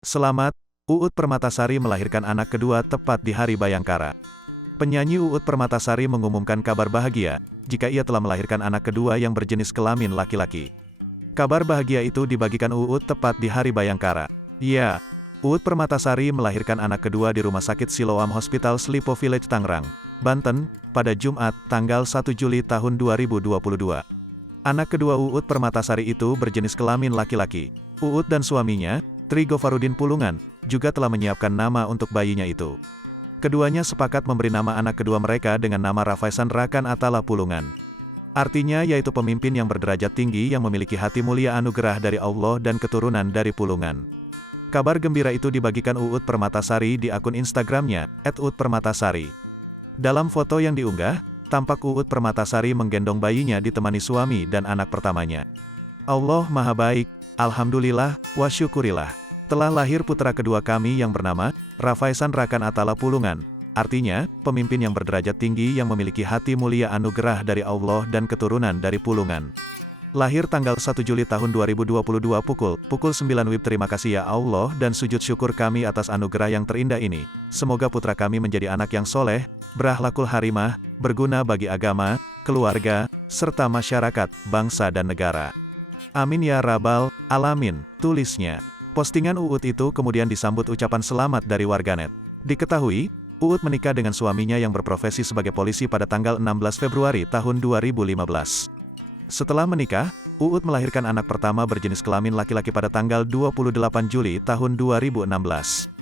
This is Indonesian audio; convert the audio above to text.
Selamat, Uut Permatasari melahirkan anak kedua tepat di Hari Bayangkara. Penyanyi Uut Permatasari mengumumkan kabar bahagia, jika ia telah melahirkan anak kedua yang berjenis kelamin laki-laki. Kabar bahagia itu dibagikan Uut tepat di Hari Bayangkara. Ya, Uut Permatasari melahirkan anak kedua di Rumah Sakit Siloam Hospital Slipo Village Tangerang, Banten, pada Jumat, tanggal 1 Juli tahun 2022. Anak kedua Uut Permatasari itu berjenis kelamin laki-laki. Uut dan suaminya, Tri Gofarudin Pulungan, juga telah menyiapkan nama untuk bayinya itu. Keduanya sepakat memberi nama anak kedua mereka dengan nama Rafaisan Rakan Atala Pulungan. Artinya yaitu pemimpin yang berderajat tinggi yang memiliki hati mulia anugerah dari Allah dan keturunan dari Pulungan. Kabar gembira itu dibagikan Uut Permatasari di akun Instagramnya, @uutpermatasari. Dalam foto yang diunggah, tampak Uut Permatasari menggendong bayinya ditemani suami dan anak pertamanya. Allah Maha Baik, Alhamdulillah, wa syukurillah. Telah lahir putra kedua kami yang bernama Rafaisan Rakan Atala Pulungan. Artinya, pemimpin yang berderajat tinggi yang memiliki hati mulia anugerah dari Allah dan keturunan dari Pulungan. Lahir tanggal 1 Juli tahun 2022 pukul 9 WIB. Terima kasih ya Allah dan sujud syukur kami atas anugerah yang terindah ini. Semoga putra kami menjadi anak yang soleh, berakhlakul harimah, berguna bagi agama, keluarga, serta masyarakat, bangsa dan negara. Amin ya rabbal alamin, tulisnya. Postingan Uut itu kemudian disambut ucapan selamat dari warganet. Diketahui, Uut menikah dengan suaminya yang berprofesi sebagai polisi pada tanggal 16 Februari tahun 2015. Setelah menikah, Uut melahirkan anak pertama berjenis kelamin laki-laki pada tanggal 28 Juli tahun 2016.